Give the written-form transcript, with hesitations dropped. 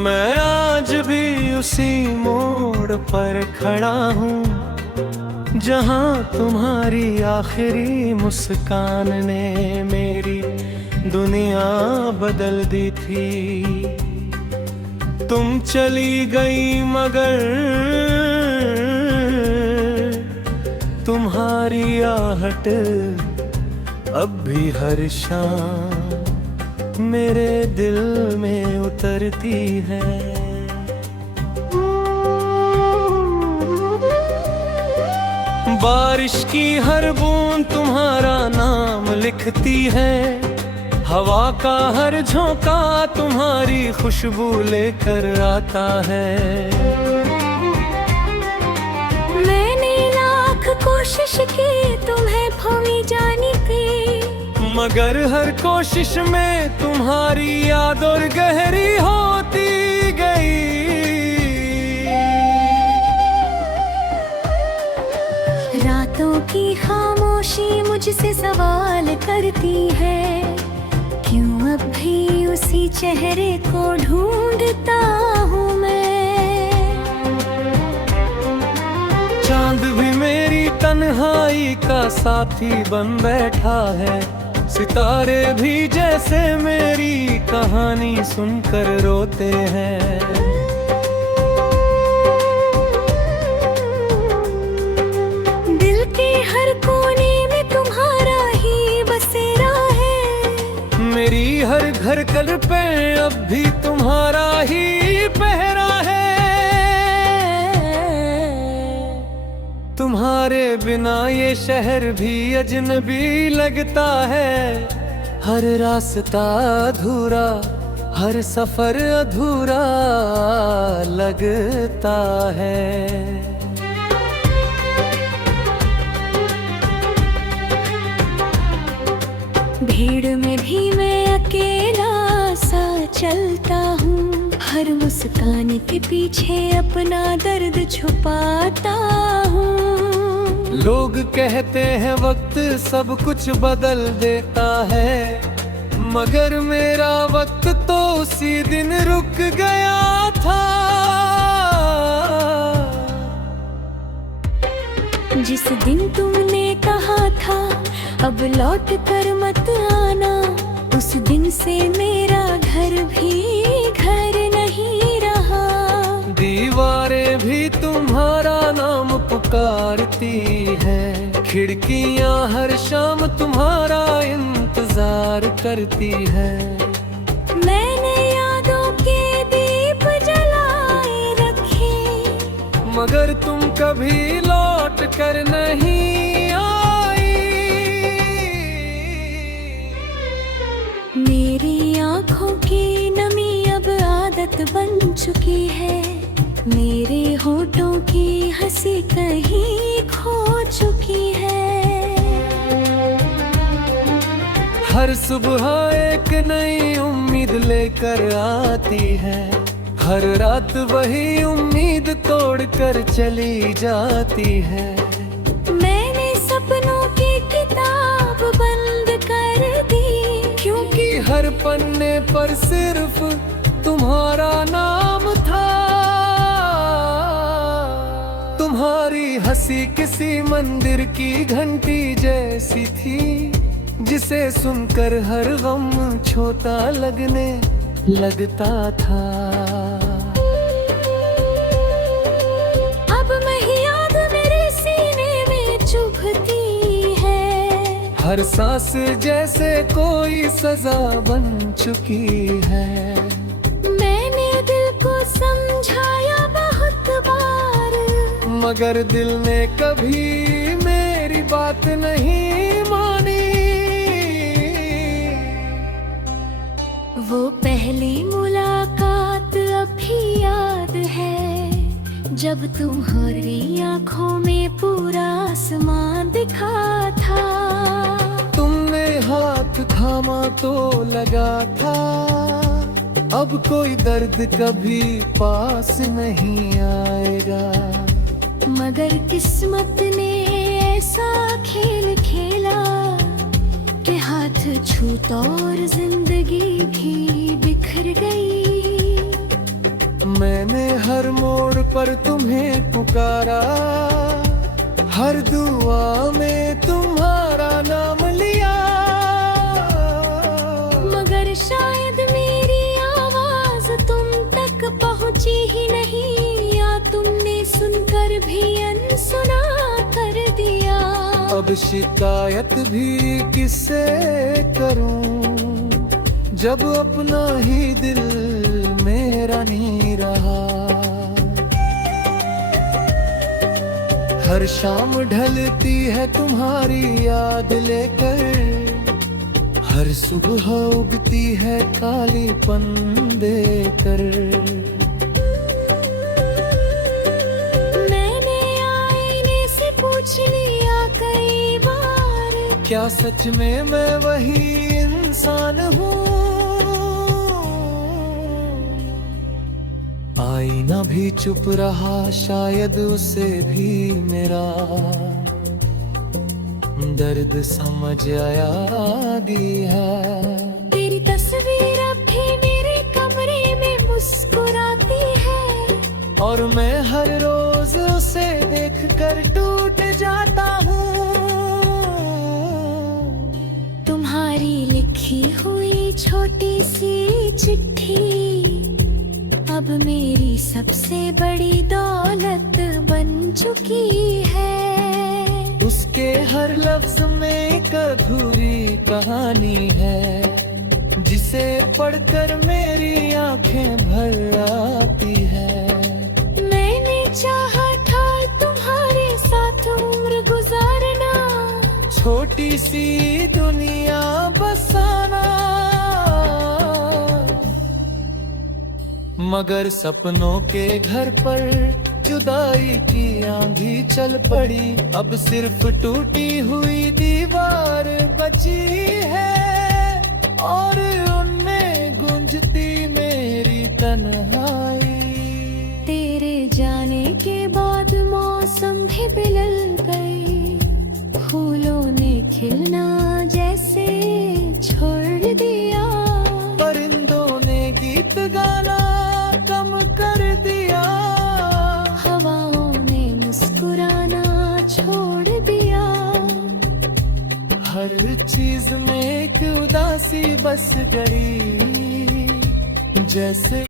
मैं आज भी उसी मोड़ पर खड़ा हूँ जहाँ तुम्हारी आखिरी मुस्कान ने मेरी दुनिया बदल दी थी। तुम चली गई मगर तुम्हारी आहट अब भी हर शाम मेरे दिल में उतरती है। बारिश की हर बूंद तुम्हारा नाम लिखती है, हवा का हर झोंका तुम्हारी खुशबू लेकर आता है। मैंने लाख कोशिश की तुम्हें भूल जाने की, मगर हर कोशिश में तुम्हारी याद और गहरी होती गई। रातों की खामोशी मुझसे सवाल करती है, क्यों अब भी उसी चेहरे को ढूंढता हूँ मैं। चांद भी मेरी तन्हाई का साथी बन बैठा है, सितारे भी जैसे मेरी कहानी सुनकर रोते हैं। दिल के हर कोने में तुम्हारा ही बसेरा है, मेरी हर धड़कन पे अब भी तुम्हारा ही पहरा है। तुम्हारे बिना ये शहर भी अजनबी लगता है, हर रास्ता अधूरा, हर सफर अधूरा लगता है। भीड़ में भी मैं अकेला सा चलता हूँ, हर मुस्कान के पीछे अपना दर्द छुपाता हूँ। लोग कहते हैं वक्त सब कुछ बदल देता है, मगर मेरा वक्त तो उसी दिन रुक गया था। जिस दिन तुमने कहा था अब लौट कर मत आना, उस दिन से मेरा घर भी घर नहीं रहा। दीवारें भी तुम्हारा नाम पुकारती है, खिड़कियां हर शाम तुम्हारा इंतजार करती है। मैंने यादों के दीप जलाए रखे, मगर तुम कभी लौट कर नहीं आई। मेरी आँखों की नमी अब आदत बन चुकी है, मेरे होठों की हंसी कहीं खो चुकी है। हर सुबह एक नई उम्मीद लेकर आती है, हर रात वही उम्मीद तोड़ कर चली जाती है। मैंने सपनों की किताब बंद कर दी, क्योंकि हर पन्ने पर सिर्फ तुम्हारा नाम था। तुम्हारी हंसी किसी मंदिर की घंटी जैसी थी, जिसे सुनकर हर गम छोटा लगने लगता था। अब वही याद मेरे सीने में चुभती है, हर सांस जैसे कोई सजा बन चुकी है। मैंने दिल को समझाया बहुत बार, मगर दिल ने कभी मेरी बात नहीं मानी। वो पहली मुलाकात अभी याद है, जब तुम्हारी आँखों में पूरा आसमान दिखा था। तुमने हाथ थामा तो लगा था, अब कोई दर्द कभी पास नहीं आएगा। मगर किस्मत ने ऐसा खेल खेला कि हाथ छूटा और जिंदगी भी बिखर गई। पर तुम्हें पुकारा, हर दुआ में तुम्हारा नाम लिया। मगर शायद मेरी आवाज तुम तक पहुंची ही नहीं, या तुमने सुनकर भी अनसुना कर दिया। अब शिकायत भी किससे करूं, जब अपना ही दिल मेरा नहीं रहा। हर शाम ढलती है तुम्हारी याद लेकर, हर सुबह उगती है कालीपन देकर। मैंने आईने से पूछ लिया कई बार, क्या सच में मैं वही इंसान हूँ? आईना भी चुप रहा, शायद उसे भी मेरा दर्द समझ आया दिया। तेरी तस्वीर अब भी मेरे कमरे में मुस्कुराती है, और मैं हर रोज उसे देखकर टूट जाता हूँ। तुम्हारी लिखी हुई छोटी सी चिट्ठी अब मेरी सबसे बड़ी दौलत बन चुकी है। उसके हर लफ्ज में एक अधूरी कहानी है, जिसे पढ़कर मेरी आंखें भर आती है। मैंने चाहा था तुम्हारे साथ उम्र गुजारना, छोटी सी दुनिया बसाना, मगर सपनों के घर पर जुदाई की आंधी चल पड़ी। अब सिर्फ टूटी हुई दीवार बची है, और उनमें गूंजती मेरी तन्हाई। तेरे जाने के बाद मौसम भी बदल गई, फूलों ने खिलना जैसे छोड़ दिया। परिंदों ने गीत गाना कम कर दिया, हवाओं ने मुस्कुराना छोड़ दिया। हर चीज में एक उदासी बस गई, जैसे